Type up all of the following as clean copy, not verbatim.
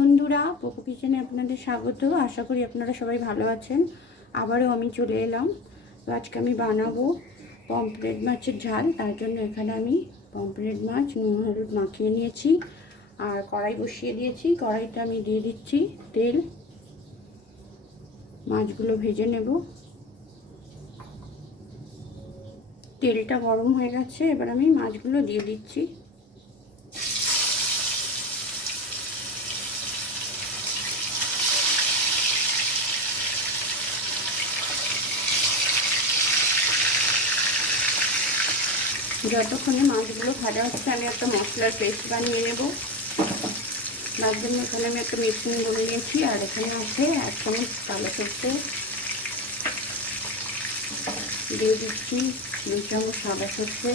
বন্ধুরা, পোকো কিচেনে আপনাদের স্বাগত। আশা করি আপনারা সবাই ভালো আছেন। আবারও আমি চলে এলাম। তো আজকে আমি বানাবো পমফ্রেট মাছের ঝাল। তার জন্য এখানে আমি পমফ্রেট মাছ নুন হলুদ মাখিয়ে নিয়েছি আর কড়াই বসিয়ে দিয়েছি। কড়াইতে আমি দিয়ে দিচ্ছি তেল। মাছগুলো ভেজে নেব। তেলটা গরম হয়ে গেছে, এবার আমি মাছগুলো দিয়ে দিচ্ছি। যতক্ষণে মাছগুলো ভাজা হচ্ছে আমি একটা মশলার পেস্ট বানিয়ে নেব। তার জন্য এখানে আমি একটা মিক্সিং বলে নিয়েছি আর এখানে আছে 1 চামচ কালো সরষে, দিয়ে দিচ্ছি 2 চামচ সাদা সরষে,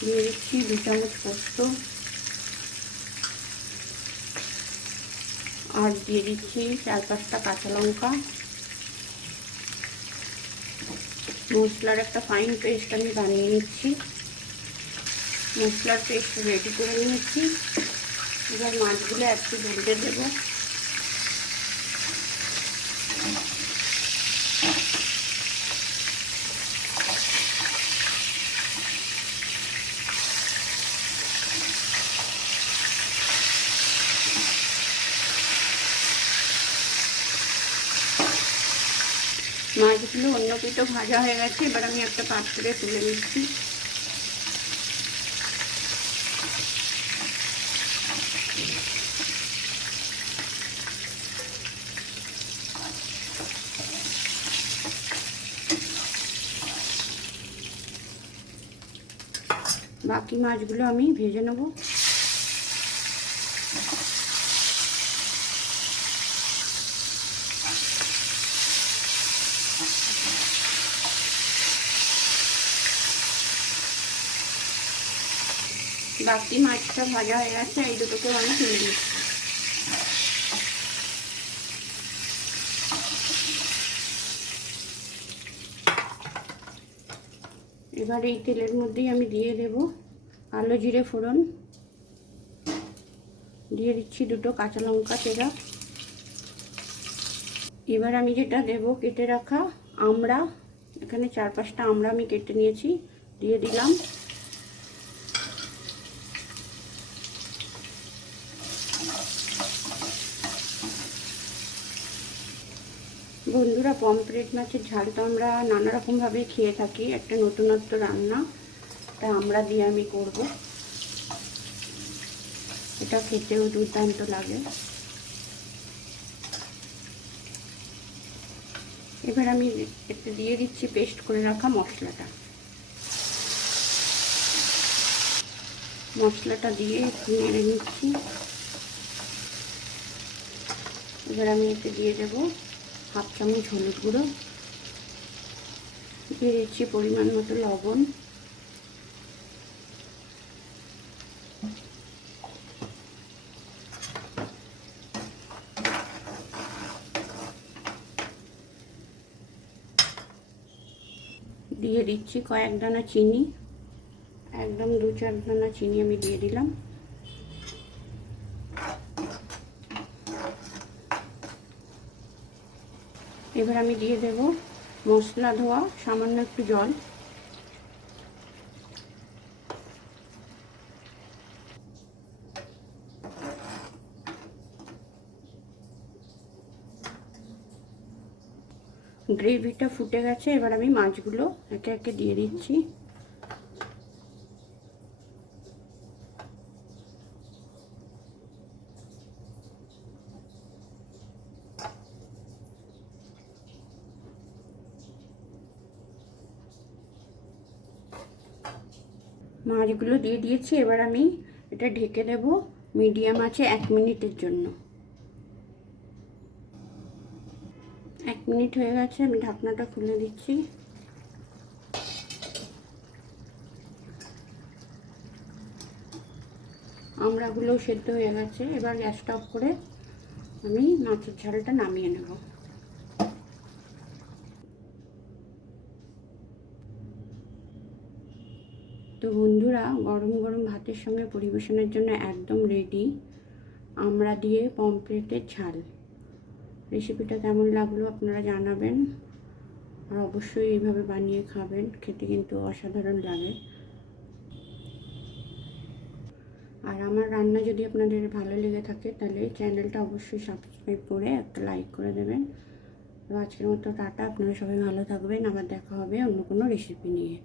দিয়ে দিচ্ছি 2 চামচ পোস্ত আর দিয়ে দিচ্ছি 4-5টা কাঁচা লঙ্কা। মশলার একটা ফাইন পেস্ট আমি বানিয়ে নিচ্ছি। মশলার পেস্ট রেডি করে নিয়েছি। এবার মাছগুলো একটু ভেজে দেবো। মাছগুলো অন্য পিঠে ভাজা হয়ে গেছে, এবার আমি একটা পাত্রে তুলে নিচ্ছি। বাকি মাছগুলো আমি ভেজে নেব। বাকি মাছটা ভাজা হয়ে গেছে, এই দুটোকে আমি তুলে দিচ্ছি। এবার এই তেলের মধ্যেই আমি দিয়ে দেব কালো জিরে ফোড়ন, দিয়ে দিচ্ছি 2টো কাঁচা লঙ্কা চেরা। এবার আমি যেটা দেব কেটে রাখা আমড়া, এখানে 4-5টা আমড়া আমি কেটে নিয়েছি, দিয়ে দিলাম। বন্ধুরা, পমফ্রেট মাছের ঝাল তো আমরা নানা রকমভাবে খেয়ে থাকি, একটা নতুনত্ব রান্না, তা আমরা দিয়ে আমি করব। এটা খেতেও দুর্দান্ত লাগে। এবার আমি একটু দিয়ে দিচ্ছি পেস্ট করে রাখা মশলাটা। মশলাটা দিয়ে একটু নেড়ে নিচ্ছি। এবার আমি এতে দিয়ে দেবো 1/2 চামচ হলুদ গুঁড়ো, দিয়ে দিচ্ছি পরিমাণ মতো লবণ, দিয়ে দিচ্ছি কয়েক দানা চিনি, একদম 2-4 দানা চিনি আমি দিয়ে দিলাম। এবার আমি দিয়ে দেব মশলা ধোয়া সামান্য একটু জল। গ্রেভিটা ফুটে গেছে, এবার আমি মাছগুলো একে একে দিয়ে দিচ্ছি। মাছগুলো দিয়ে দিয়েছি, এবার আমি এটা ঢেকে দেব মিডিয়াম আছে 1 মিনিটের জন্য। 1 মিনিট হয়ে গেছে, আমি ঢাকনাটা খুলে দিচ্ছি। আমড়াগুলোও সেদ্ধ হয়ে গেছে, এবার গ্যাসটা অফ করে আমি মাছের ঝালটা নামিয়ে নেব। তো বন্ধুরা, গরম গরম ভাতের সঙ্গে পরিবেশনের জন্য একদম রেডি আমড়া দিয়ে পমফ্রেটের ঝাল। রেসিপিটা কেমন লাগলো আপনারা জানাবেন, আর অবশ্যই এইভাবে বানিয়ে খাবেন, খেতে কিন্তু অসাধারণ লাগে। আর আমার রান্না যদি আপনাদের ভালো লেগে থাকে তাহলে চ্যানেলটা অবশ্যই সাবস্ক্রাইব করে একটা লাইক করে দেবেন। তো আজকের মতো টাটা, আপনারা সবাই ভালো থাকবেন, আবার দেখা হবে অন্য কোনো রেসিপি নিয়ে।